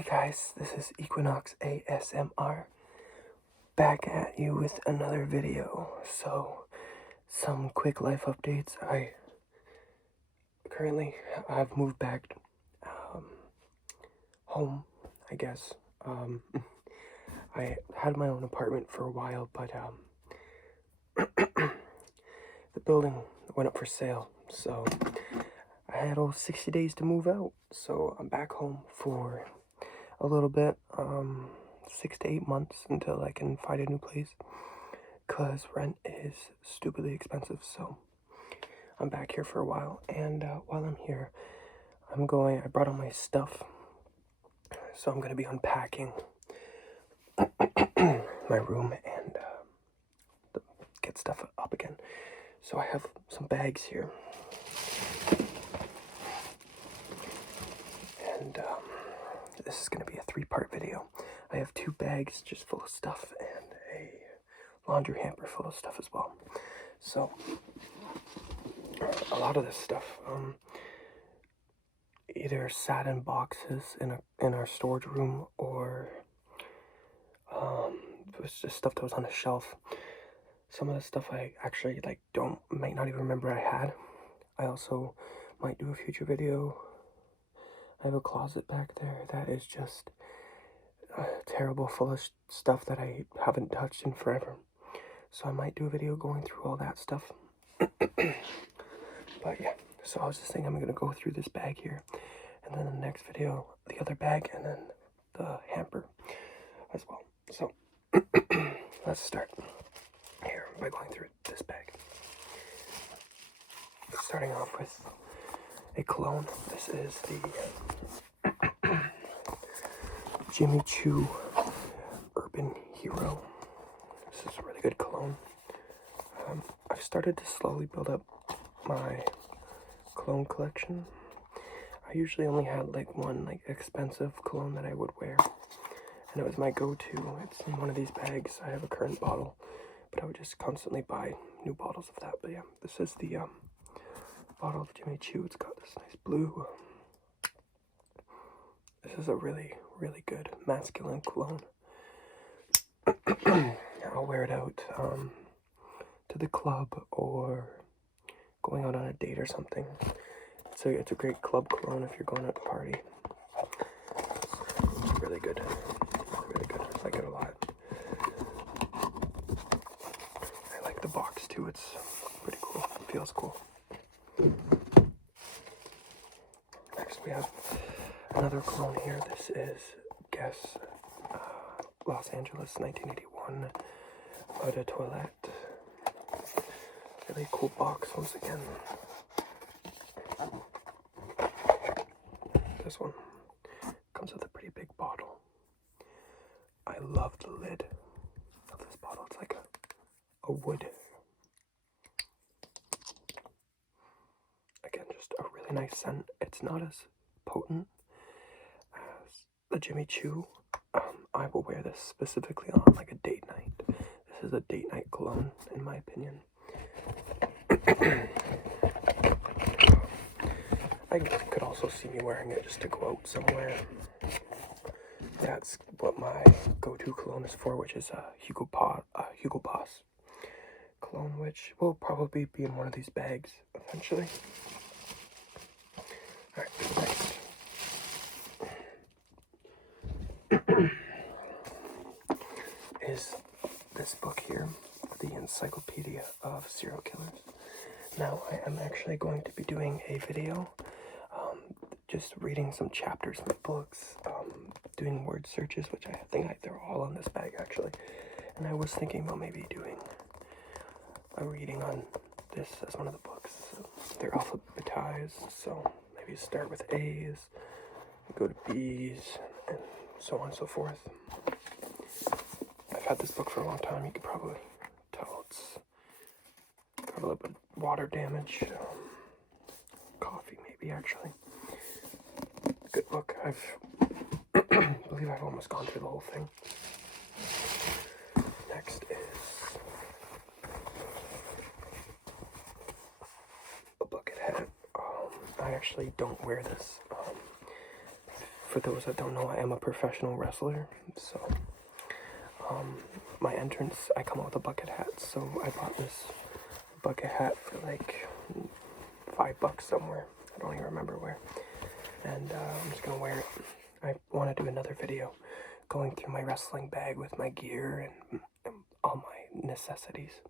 Hey guys, this is Equinox ASMR back at you with another video. So, some quick life updates. I've moved back home, I guess. I had my own apartment for a while, but the building went up for sale, so I had all 60 days to move out. So I'm back home for a little bit, 6 to 8 months until I can find a new place, because rent is stupidly expensive. So I'm back here for a while, and while I'm here, I brought all my stuff, so I'm going to be unpacking my room and get stuff up again. So I have some bags here, and this is going to be a 3-part video. I have 2 bags just full of stuff and a laundry hamper full of stuff as well. So a lot of this stuff either sat in boxes in our storage room, or it was just stuff that was on a shelf. Some of the stuff I actually might not even remember I had. I also might do a future video. I have a closet back there that is just terrible, full of stuff that I haven't touched in forever. So I might do a video going through all that stuff. But yeah, so I was just thinking I'm gonna go through this bag here, and then the next video, the other bag, and then the hamper as well. So let's start here by going through this bag. Starting off with a cologne. This is the Jimmy Choo Urban Hero. This is a really good cologne. I've started to slowly build up my cologne collection. I usually only had one expensive cologne that I would wear, and it was my go-to. It's in one of these bags. I have a current bottle, but I would just constantly buy new bottles of that. But yeah, this is the bottle of Jimmy Choo. It's got this nice blue. This is a really, really good masculine cologne. I'll wear it out to the club or going out on a date or something. It's a great club cologne if you're going out to party. It's really good. Really good. I like it a lot. I like the box too. It's pretty cool. It feels cool. Next we have another cologne here. This is Guess Los Angeles 1981 Eau de Toilette. Really cool box once again. This one comes with a pretty big bottle. I love the lid of this bottle. It's like a wood. Again, just a really nice scent. It's not as potent as the Jimmy Choo. I will wear this specifically on a date night. This is a date night cologne, in my opinion. I could also see me wearing it just to go out somewhere. That's what my go-to cologne is for, which is Hugo Boss cologne, which will probably be in one of these bags eventually. Alright, next is this book here, the Encyclopedia of Serial Killers. Now, I am actually going to be doing a video, just reading some chapters from the books, doing word searches, which I think they're all on this bag actually. And I was thinking about maybe doing a reading on this as one of the books. So they're alphabetized, so maybe start with A's, go to B's, and so on and so forth. I've had this book for a long time. You could probably tell it's got a little bit of water damage. Coffee maybe, actually. Good book. I believe I've almost gone through the whole thing. Next is a bucket hat. I actually don't wear this for those that don't know, I am a professional wrestler, so my entrance, I come out with a bucket hat, so I bought this bucket hat for like $5 somewhere. I don't even remember where. And I'm just gonna wear it. I want to do another video going through my wrestling bag with my gear and all my necessities.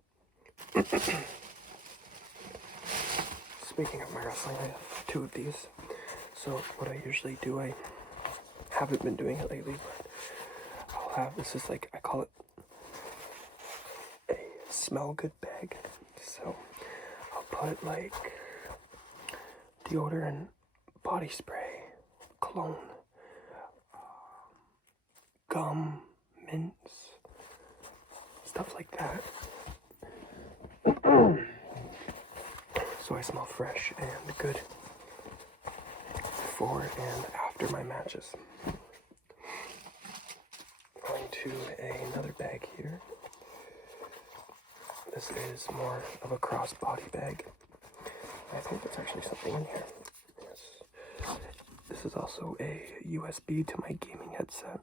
Speaking of my wrestling, I have 2 of these. So what I usually do, I haven't been doing it lately, but I'll have, this is like, I call it a smell good bag. So I'll put like deodorant, body spray, cologne, gum, mints, stuff like that. So I smell fresh and good before and after my matches. Going to another bag here. This is more of a crossbody bag. I think there's actually something in here. Yes. This is also a USB to my gaming headset.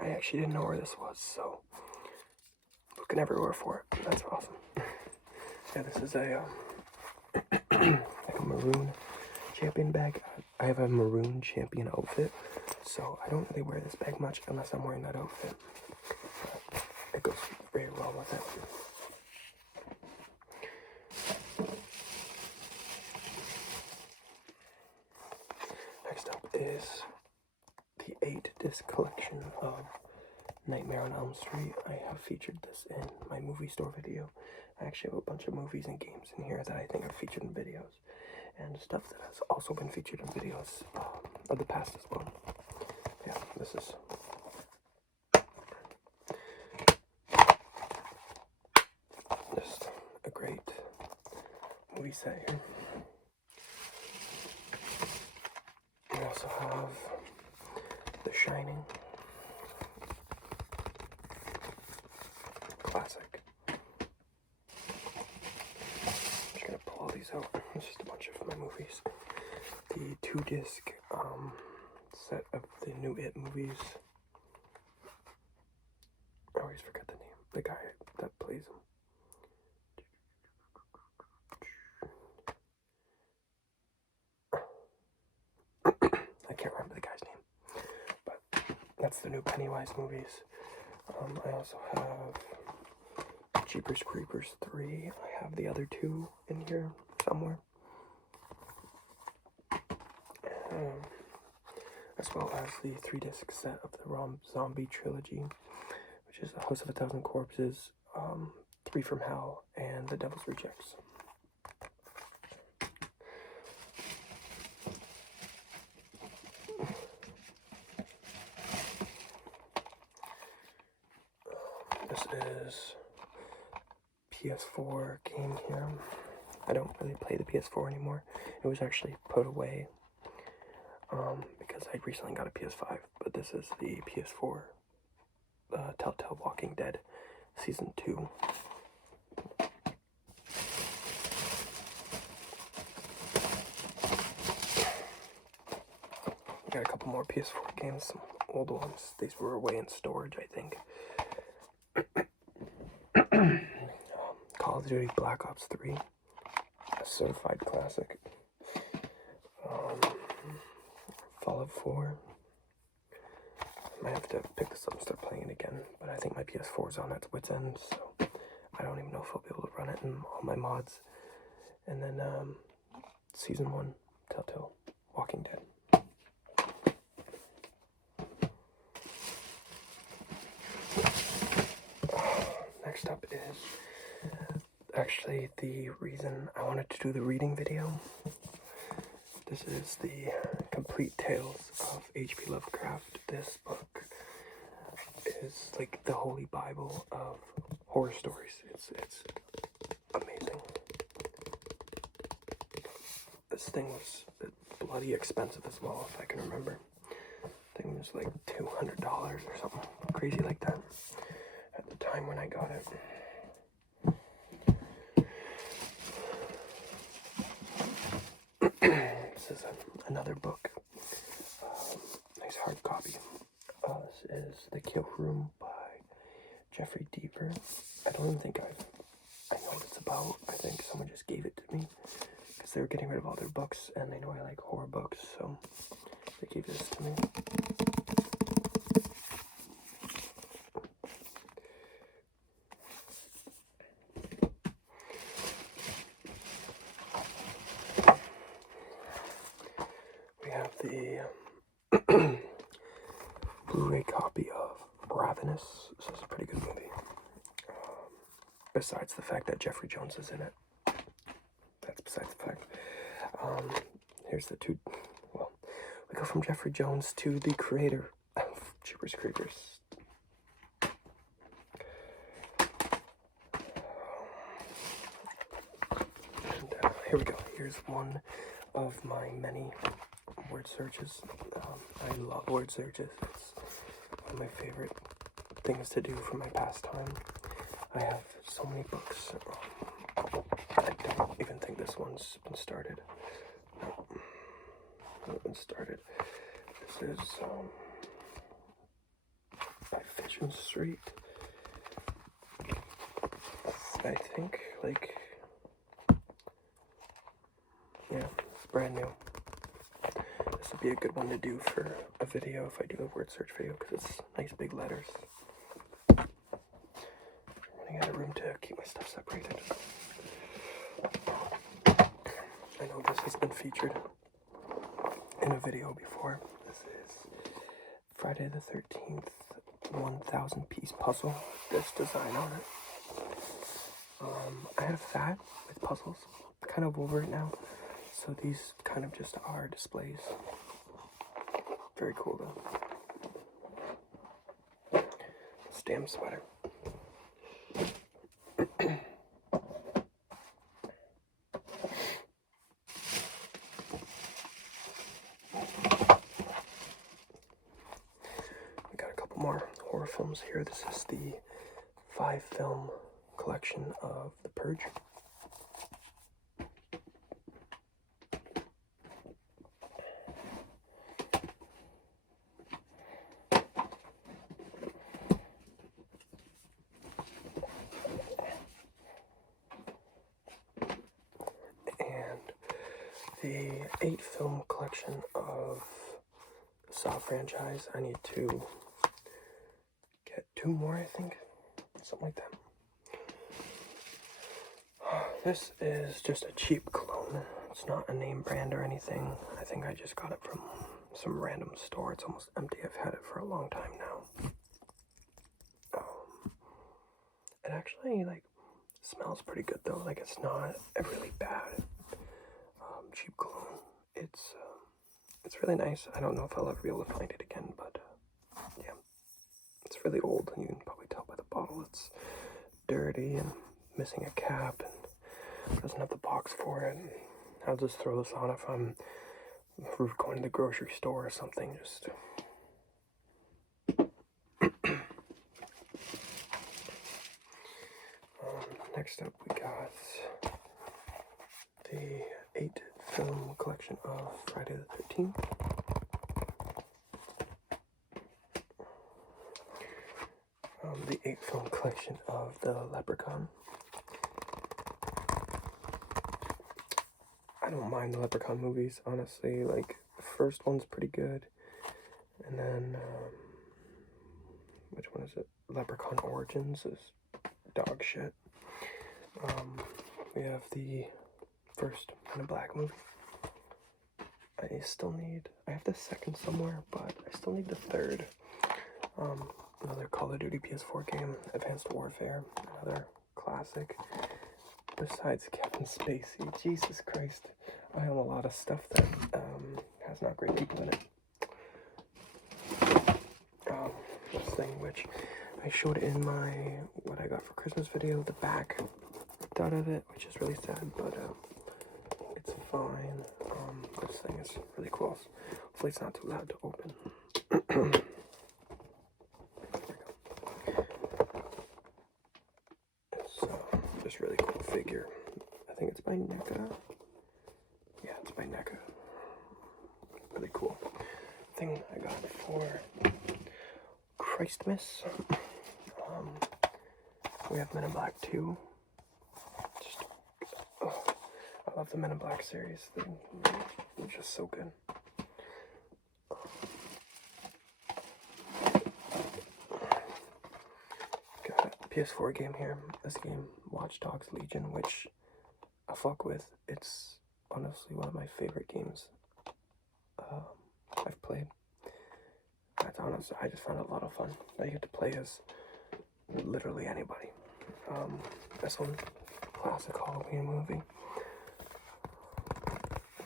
I actually didn't know where this was, so looking everywhere for it. That's awesome. Yeah, this is a like a maroon champion bag. I have a maroon champion outfit, so I don't really wear this bag much unless I'm wearing that outfit. But it goes very well with it. Next up is the 8-disc collection of Nightmare on Elm Street. I have featured this in my movie store video. I actually have a bunch of movies and games in here that I think I've featured in videos, and stuff that has also been featured in videos of the past as well. Yeah, this is just a great movie set here. We also have The Shining. Classic. I'm just gonna pull all these out. It's just a bunch of my movies. The 2-disc set of the new It movies. I always forget the name. The guy that plays them. I can't remember the guy's name. But that's the new Pennywise movies. I also have Jeepers Creepers 3. I have the other 2 in here somewhere. As well as the 3-disc set of the Rob Zombie trilogy, which is House of a Thousand Corpses, 3 from Hell, and The Devil's Rejects. This is PS4 game here. I don't really play the PS4 anymore. It was actually put away because I recently got a PS5, but this is the PS4 Telltale Walking Dead Season 2. Got a couple more PS4 games, some old ones. These were away in storage, I think. Call of Duty Black Ops 3, a certified classic. Fallout 4. I might have to pick this up and start playing it again, but I think my PS4 is on its wit's end, so I don't even know if I'll be able to run it in all my mods. And then Season 1, Telltale Walking Dead. Next up is actually the reason I wanted to do the reading video. This is the Complete Tales of H.P. Lovecraft. This book is like the holy Bible of horror stories. It's amazing. This thing was bloody expensive as well, if I can remember. I think it was like $200 or something crazy like that at the time when I got it. another book. Nice hard copy. This is The Kill Room by Jeffrey Deaver. I don't even think I know what it's about. I think someone just gave it to me because they were getting rid of all their books and they know I like horror books, so they gave this to me. We have the Blu-ray copy of Ravenous. This is a pretty good movie. Besides the fact that Jeffrey Jones is in it. That's besides the fact. Here's the two. Well, we go from Jeffrey Jones to the creator of Jeepers Creepers. And here we go. Here's one of my many word searches. I love word searches. It's one of my favorite things to do for my pastime. I have so many books. I don't even think this one's been started. No, hasn't been started. This is by Fitcham Street. I think, like, yeah, it's brand new. This would be a good one to do for a video if I do a word search video because it's nice big letters. Running out of room to keep my stuff separated. I know this has been featured in a video before. This is Friday the 13th 1,000 piece puzzle. This design on it. I have that with puzzles. I'm kind of over it now. So these kind of just are displays. Very cool though. Stamp sweater. We got a couple more horror films here. This is the 5-film collection of The Purge. The 8-film collection of the Saw franchise. I need to get 2 more, I think. Something like that. This is just a cheap clone. It's not a name brand or anything. I think I just got it from some random store. It's almost empty. I've had it for a long time now. It actually, like, smells pretty good though. Like, it's not a really bad cheap cologne. It's really nice. I don't know if I'll ever be able to find it again, but yeah, it's really old, and you can probably tell by the bottle. It's dirty and missing a cap, and doesn't have the box for it. And I'll just throw this on if I'm going to the grocery store or something. Just next up, we got the 8-film collection of Friday the 13th. The 8-film collection of The Leprechaun. I don't mind the Leprechaun movies, honestly. Like, the first one's pretty good. And then, which one is it? Leprechaun Origins is dog shit. We have the first Men in Black movie. I have the second somewhere, but I still need the third. Another Call of Duty PS4 game, Advanced Warfare, another classic. Besides Captain Spacey, Jesus Christ, I own a lot of stuff that has not great people in it. This thing, which I showed in my what I got for Christmas video, the back ripped out of it, which is really sad, but it's fine. This thing is really close. Hopefully it's not too loud to open. It's just really cool figure. I think it's by NECA. Yeah, it's by NECA. really cool thing I got for Christmas. We have Men in Black 2. I love the Men in Black series. They're just so good. Got a PS4 game here. This game, Watch Dogs Legion, which I fuck with. It's honestly one of my favorite games I've played. That's honest. I just found it a lot of fun. I get to play as literally anybody. This one, classic Halloween movie.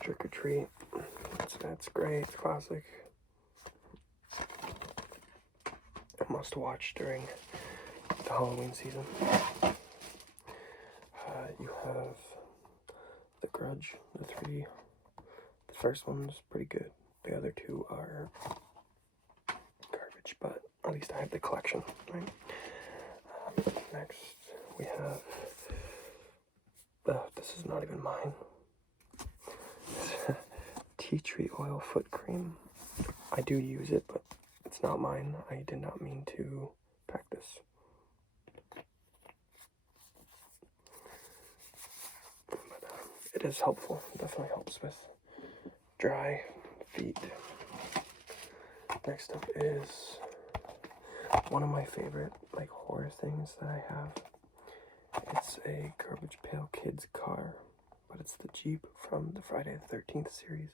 Trick or Treat. That's great. It's classic. A must watch during the Halloween season. You have The Grudge, the 3. The first one's pretty good. The other 2 are garbage, but at least I have the collection, right? Next, we have, this is not even mine. Tea tree oil foot cream. I do use it, but it's not mine. I did not mean to pack this. But it is helpful. It definitely helps with dry feet. Next up is one of my favorite horror things that I have. It's a Garbage Pail Kids car, but it's the Jeep from the Friday the 13th series.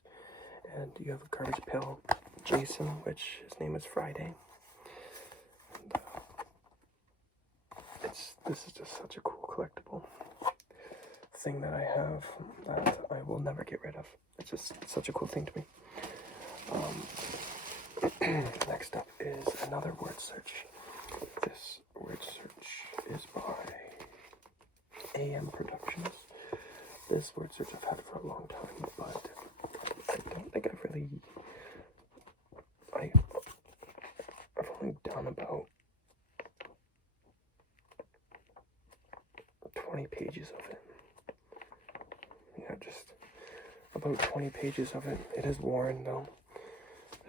And you have a Garbage Pail Jason, which his name is Friday. And this is just such a cool collectible thing that I have that I will never get rid of. It's just such a cool thing to me. Next up is another word search. This word search is by AM Productions. This word search I've had for a long time, but I don't think I've really... I've only done about 20 pages of it. Yeah, just about 20 pages of it. It is worn, though.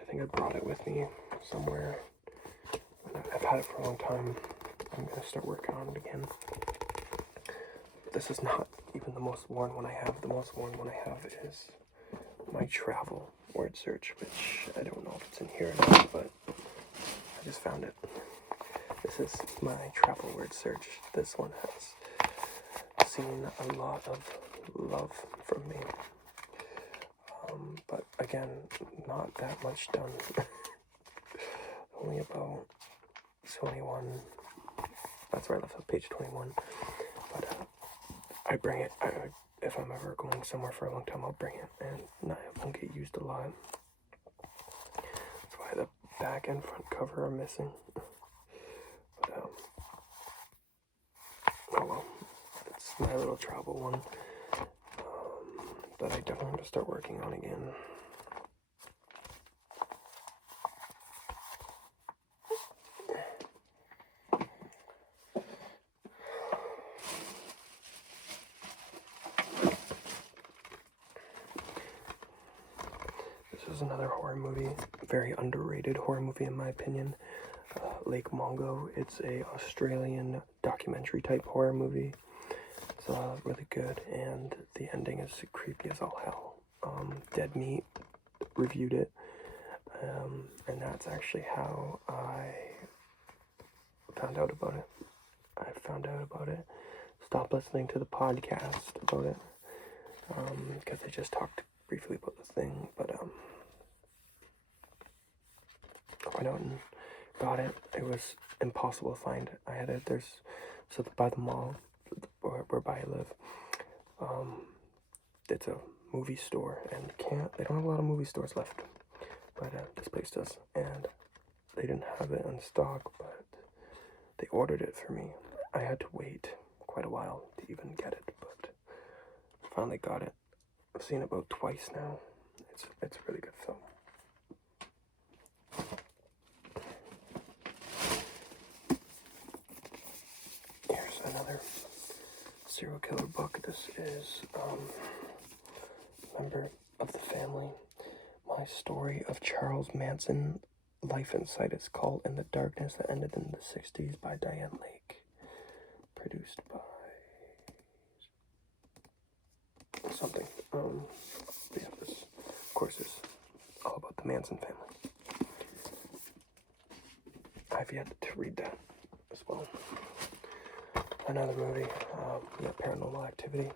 I think I brought it with me somewhere. I've had it for a long time. I'm going to start working on it again. This is not even the most worn one I have. The most worn one I have is my travel word search, which I don't know if it's in here or not, but I just found it. This is my travel word search. This one has seen a lot of love from me. But again, not that much done. Only about 21. That's where I left off, page 21. But I bring it. If I'm ever going somewhere for a long time, I'll bring it, and it won't get used a lot. That's why the back and front cover are missing. But oh well, it's my little travel one that I definitely have to start working on again. This is another horror movie, very underrated horror movie in my opinion. Lake Mungo. It's a Australian documentary type horror movie. It's really good, and the ending is creepy as all hell. Dead Meat reviewed it, and that's actually how I found out about it. Stopped listening to the podcast about it, because they just talked briefly about the thing, but I went out and got it. It was impossible to find. I had it. By the mall, whereby I live, it's a movie store, and they don't have a lot of movie stores left, but this place does, and they didn't have it in stock, but they ordered it for me. I had to wait quite a while to even get it, but I finally got it. I've seen it about twice now. It's a really good film. Here's another serial killer book. This is member of the family, My Story of Charles Manson, Life Inside Its Cult and the Darkness That Ended in the 60s by Diane Lake. Produced by something. Yeah, this, of course, is all about the Manson family. I've yet to read that as well. Another movie, yeah, Paranormal Activity.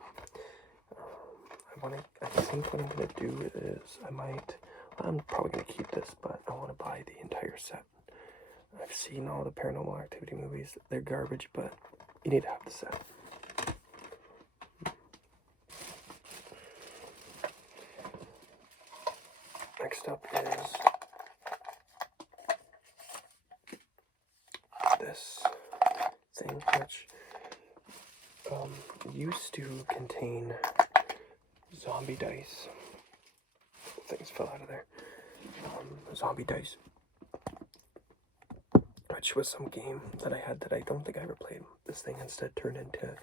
I think what I'm going to do is I'm probably going to keep this, but I want to buy the entire set. I've seen all the Paranormal Activity movies. They're garbage, but you need to have the set. Next up is this thing, which used to contain zombie dice. Things fell out of there. Zombie dice, which was some game that I had that I don't think I ever played. This thing instead turned into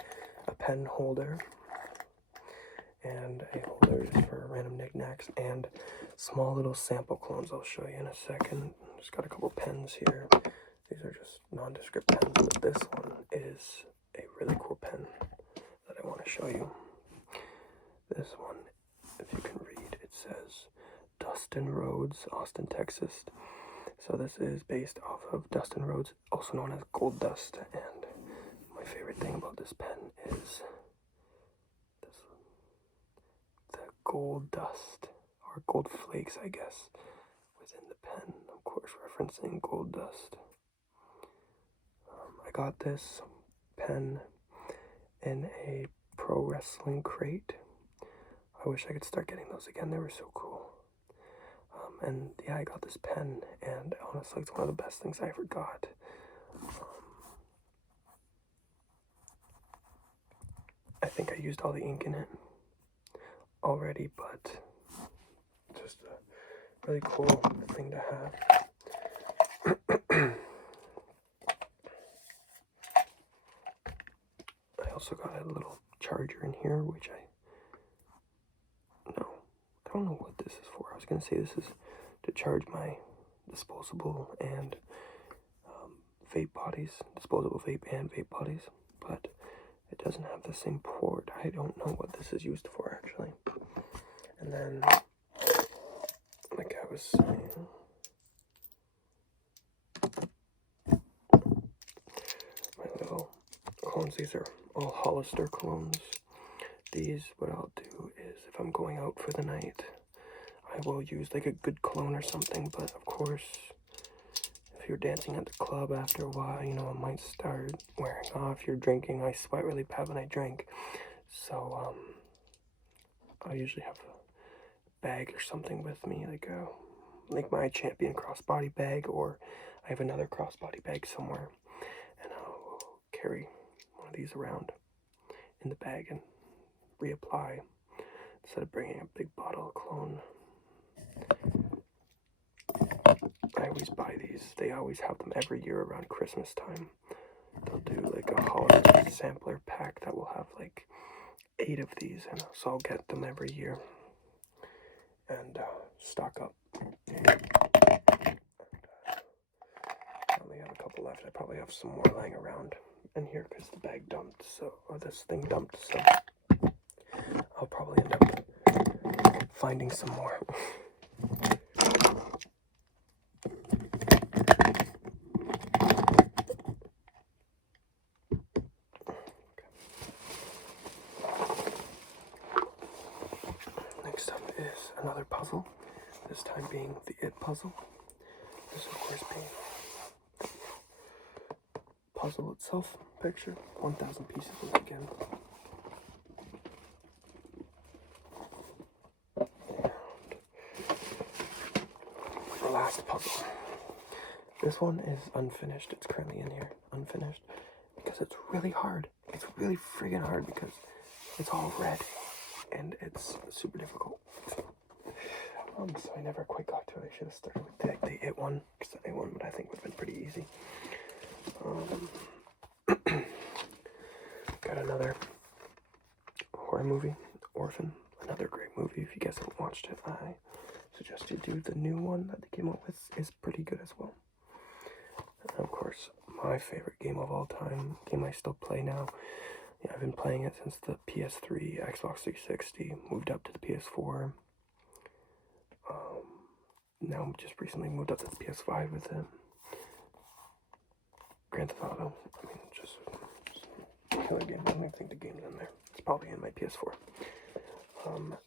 a pen holder and a holder for random knickknacks and small little sample clones. I'll show you in a second. Just got a couple pens here. These are just nondescript pens, but this one is a really cool pen that I want to show you. This one, if you can read, it says Dustin Rhodes, Austin, Texas. So this is based off of Dustin Rhodes, also known as Gold Dust. And my favorite thing about this pen is the gold dust, or gold flakes, I guess, within the pen. Of course, referencing Gold Dust. I got this pen in a pro wrestling crate. I wish I could start getting those again. They were so cool. And yeah, I got this pen, and honestly, it's one of the best things I ever got. I think I used all the ink in it already, but just a really cool thing to have. I also got a little charger in here, which I don't know what this is for. I was going to say this is to charge my disposable and vape bodies, disposable vape and vape bodies, but it doesn't have the same port. I don't know what this is used for, actually. And then, like I was saying, my little clones, these are all Hollister clones. These, what I'll do is, if I'm going out for the night, I will use like a good cologne or something, but of course, if you're dancing at the club after a while, you know, it might start wearing off. You're drinking. I sweat really bad when I drink. So, I usually have a bag or something with me, like my Champion crossbody bag, or I have another crossbody bag somewhere, and I'll carry one of these around in the bag and reapply instead of bringing a big bottle of cologne. I always buy these. They always have them every year around Christmas time. They'll do like a holiday sampler pack that will have like 8 of these, and so I'll get them every year and stock up. And, I only have a couple left. I probably have some more lying around in here because the bag dumped, or this thing dumped, so I'll probably end up finding some more. Next up is another puzzle, this time being the It puzzle. This, of course, being puzzle itself picture, 1,000 pieces again. And the last puzzle. This one is unfinished. It's currently in here, unfinished, because it's really hard. It's really friggin' hard because it's all red and it's super difficult. So I never quite got to it. I should have started with the It one, because the It one would, I think, would have been pretty easy. Got another horror movie, Orphan, another great movie. If you guys haven't watched it, I suggest you do the new one that they came out with. Is pretty good as well. And of course, my favorite game of all time, game I still play now. Yeah, I've been playing it since the PS3, Xbox 360, moved up to the PS4. Now just recently moved up to the PS5 with it. Grand Theft Auto. I mean, just killer game. I don't even think the game's in there. It's probably in my PS4.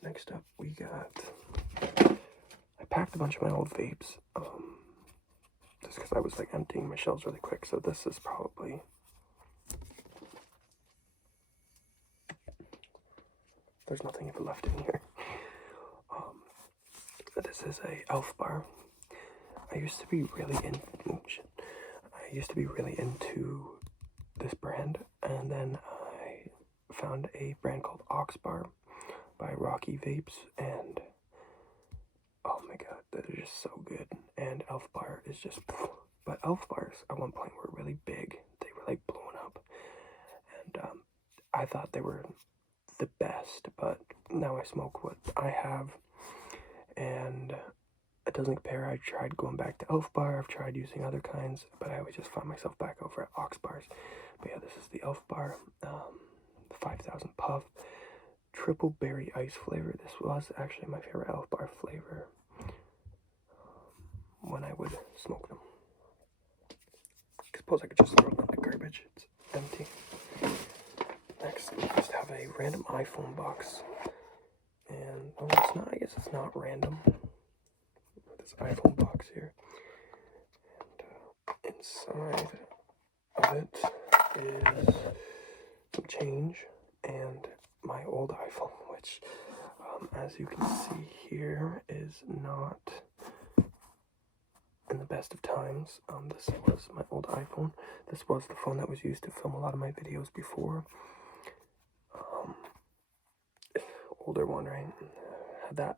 Next up, we got. I packed a bunch of my old vapes. Just because I was like emptying my shelves really quick. So this is probably. There's nothing even left in here. This is a Elf bar. I used to be really into this brand, and then I found a brand called Ox Bar by Rocky Vapes, and oh my god, they're just so good. And Elf Bar is just, but Elf Bars at one point were really big. They were like blowing up, and I thought they were the best, but now I smoke what I have, and it doesn't compare. I tried going back to Elf Bar, I've tried using other kinds, but I always just find myself back over at Ox Bars. But yeah, this is the Elf Bar, 5000 puff, triple berry ice flavor. This was actually my favorite Elf Bar flavor when I would smoke them. I suppose I could just throw them in the garbage, it's empty. Next, we just have a random iPhone box. And, oh, it's not, I guess it's not random. This iPhone box here. And inside of it is some change and my old iPhone, which, as you can see here, is not in the best of times. This was my old iPhone. This was the phone that was used to film a lot of my videos before. Older one, right?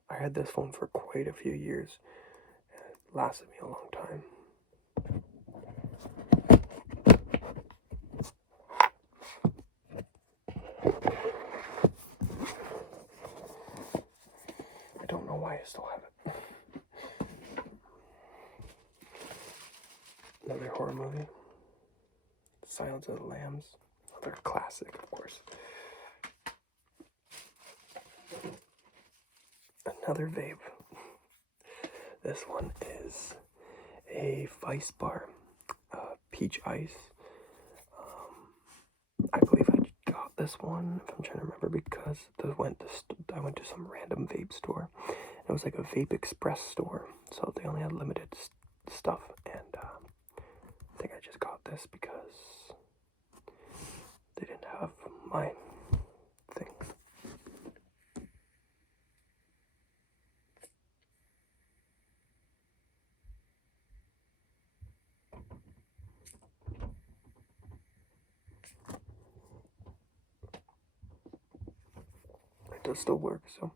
I had this phone for quite a few years. It lasted me a long time. I don't know why I still have it. Another horror movie. Silence of the Lambs. Another classic, of course. Another vape. This one is a Vice bar, peach ice. I believe I got this one, if I'm trying to remember, because I went to some random vape store. It was like a Vape Express store, so they only had limited stuff, and I think I just got this because they didn't have my thing. It does still work, so.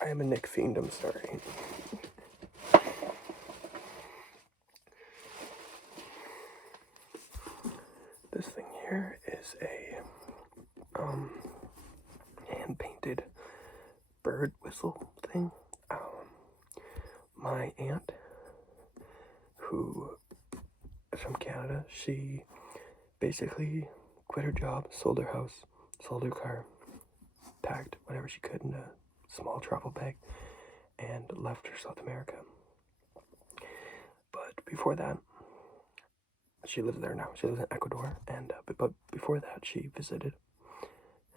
I am a Nick fiend, I'm sorry. This thing here is a hand-painted bird whistle thing. My aunt, who is from Canada, she basically quit her job, sold her house, sold her car, packed whatever she could in a small travel bag, and left for South America. But before that, she lives there now. She lives in Ecuador, and but before that, she visited,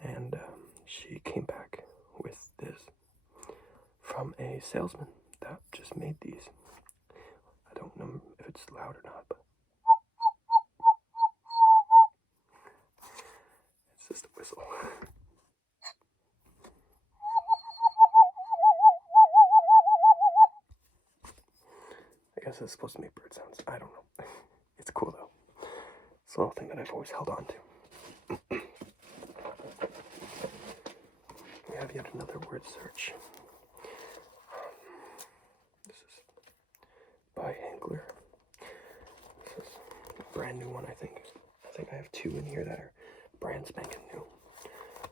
and she came back with this from a salesman that just made these. I don't know if it's loud or not, but it's just a whistle. I guess it's supposed to make bird sounds. I don't know. It's cool though. It's a little thing that I've always held on to. yet another word search. This is by Hankler. This is a brand new one, I think. I think I have two in here that are brand spanking new.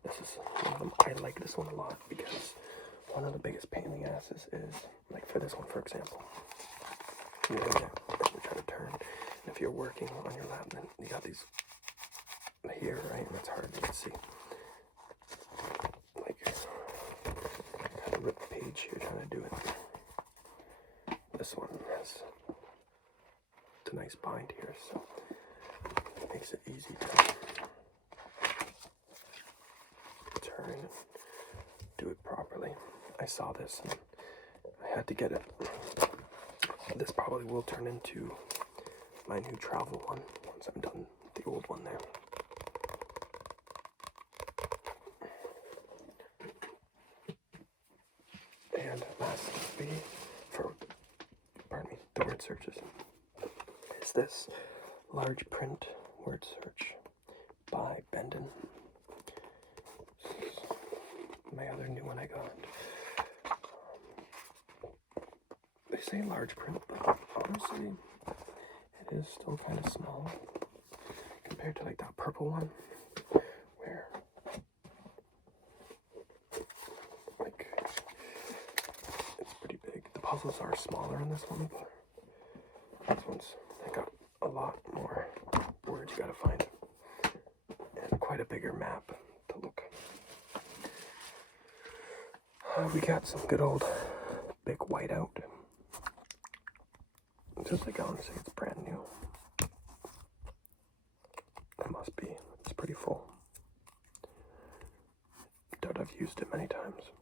This is one of them. I like this one a lot because one of the biggest pain in the asses is, like for this one, for example, you're in there, and you're trying to turn, and if you're working on your lap, then you got these here, right, and that's hard to see. Like, kind of rip the page here trying to do it. This one has a nice bind here, so it makes it easy to turn and do it properly. I saw this and I had to get it. This probably will turn into my new travel one once I'm done with the old one there. And lastly, for, the word searches, is this large print word search by Bendon. This is my other new one I got. They say large print, but honestly, it is still kind of small compared to like that purple one, where like it's pretty big. The puzzles are smaller in this one, but this one's got a lot more words you gotta find, and quite a bigger map to look. We got some good old big whiteout. Just like I want to say, it's brand new. It must be. It's pretty full. Doubt I've used it many times.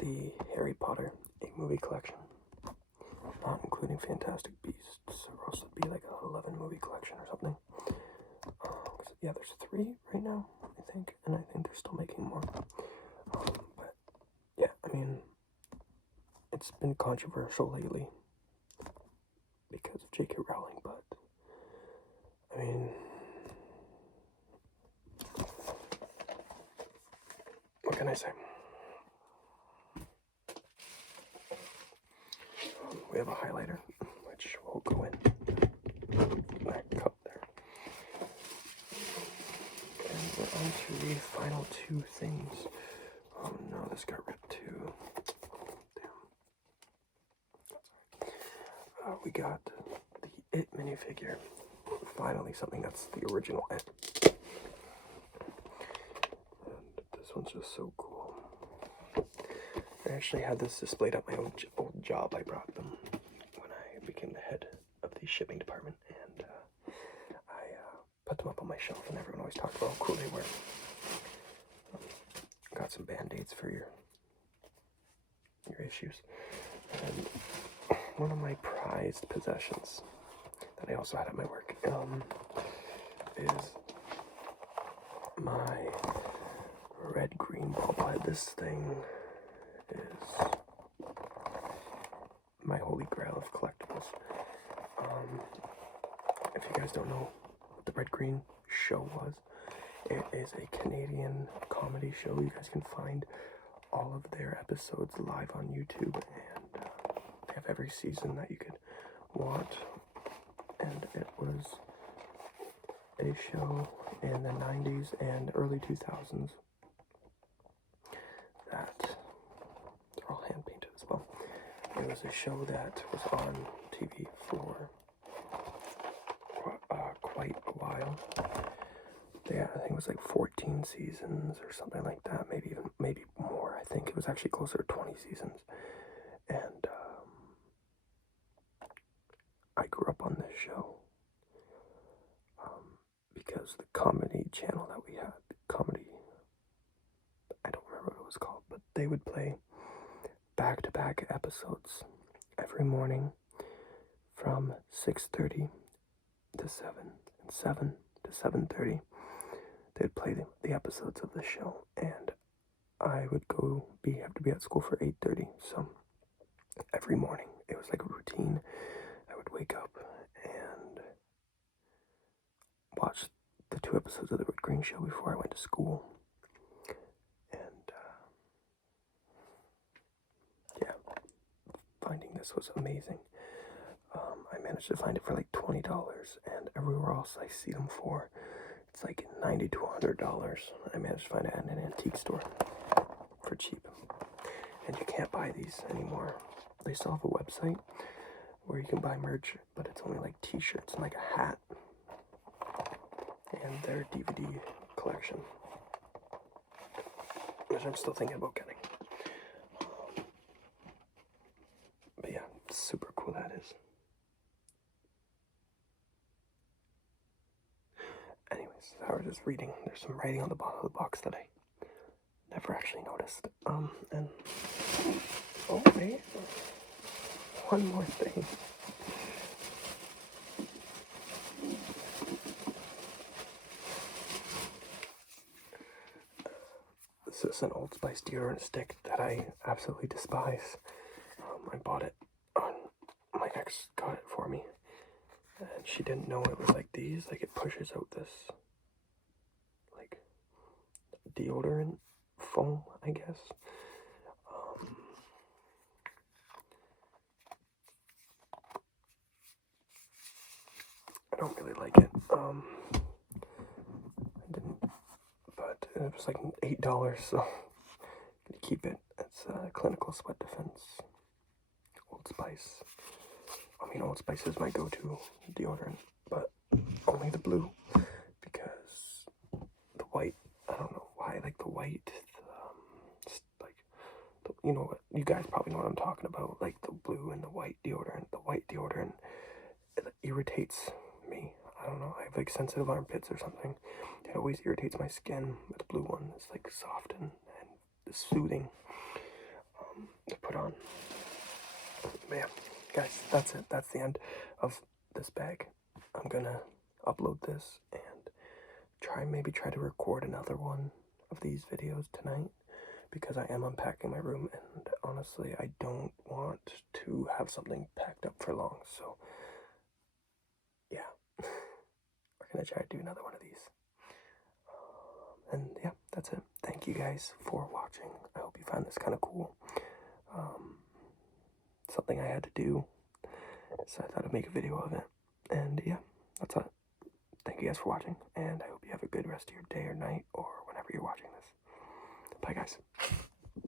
The Harry Potter 8-movie collection, not including Fantastic Beasts, or else it'd be like an 11-movie collection or something. Yeah, there's 3 right now, I think, and I think they're still making more. But yeah, I mean, it's been controversial lately because of J.K. Rowling, but I mean, what can I say? We have a highlighter, which will go in that cup there. And we're on to the final 2 things. Oh no, this got ripped too. Damn. That's alright. We got the It minifigure. Finally, something that's the original It. And this one's just so cool. I actually had this displayed at my old job. I brought them when I became the head of the shipping department, and I put them up on my shelf, and everyone always talked about how cool they were. Got some band-aids for your issues. And one of my prized possessions that I also had at my work is my red-green bobblehead. This thing is my holy grail of collectibles. If you guys don't know what the Red Green show was, it is a Canadian comedy show. You guys can find all of their episodes live on YouTube, and they have every season that you could want. And it was a show in the 90s and early 2000s that they're all hand painted as well. It was a show that was on TV for quite a while. Yeah, I think it was like 14 seasons or something like that, maybe more. I think it was actually closer to 20 seasons. And I grew up on this show because the comedy channel that we had, I don't remember what it was called, but they would play back-to-back episodes every morning from from 6:30 to 7, and 7 to 7:30, they'd play the episodes of the show, and I would have to be at school for 8:30. So every morning, it was like a routine. I would wake up and watch the 2 episodes of the Red Green Show before I went to school. And yeah, finding this was amazing. I managed to find it for like $20, and everywhere else I see them for, it's like $90 to $100. I managed to find it at an antique store for cheap. And you can't buy these anymore. They still have a website where you can buy merch, but it's only like t-shirts and like a hat and their DVD collection, which I'm still thinking about getting. But yeah, super cool that is. Anyways, I was just reading. There's some writing on the bottom of the box that I never actually noticed. And oh wait, one more thing. This is an Old Spice deodorant stick that I absolutely despise. I bought it. My ex got it for me, and she didn't know it was like these. Like it pushes out this like deodorant foam, I guess. I don't really like it. I didn't, but it was like $8, so I'm gonna keep it. It's Clinical Sweat Defense Old Spice. I mean, Old Spice is my go-to deodorant, but only the blue, because the white, I don't know why, like the white, you know what, you guys probably know what I'm talking about, like the blue and the white deodorant. The white deodorant, it irritates me. I don't know, I have like sensitive armpits or something. It always irritates my skin. The blue one is like soft and soothing to put on. But yeah, guys, that's it. That's the end of this bag. I'm gonna upload this and maybe try to record another one of these videos tonight, because I am unpacking my room, and honestly, I don't want to have something packed up for long. So yeah, we're gonna try to do another one of these. And yeah, that's it. Thank you guys for watching. I hope you found this kind of cool. Something I had to do, so I thought I'd make a video of it. And yeah, that's it. Thank you guys for watching, and I hope you have a good rest of your day or night, or whenever you're watching this. Bye, guys.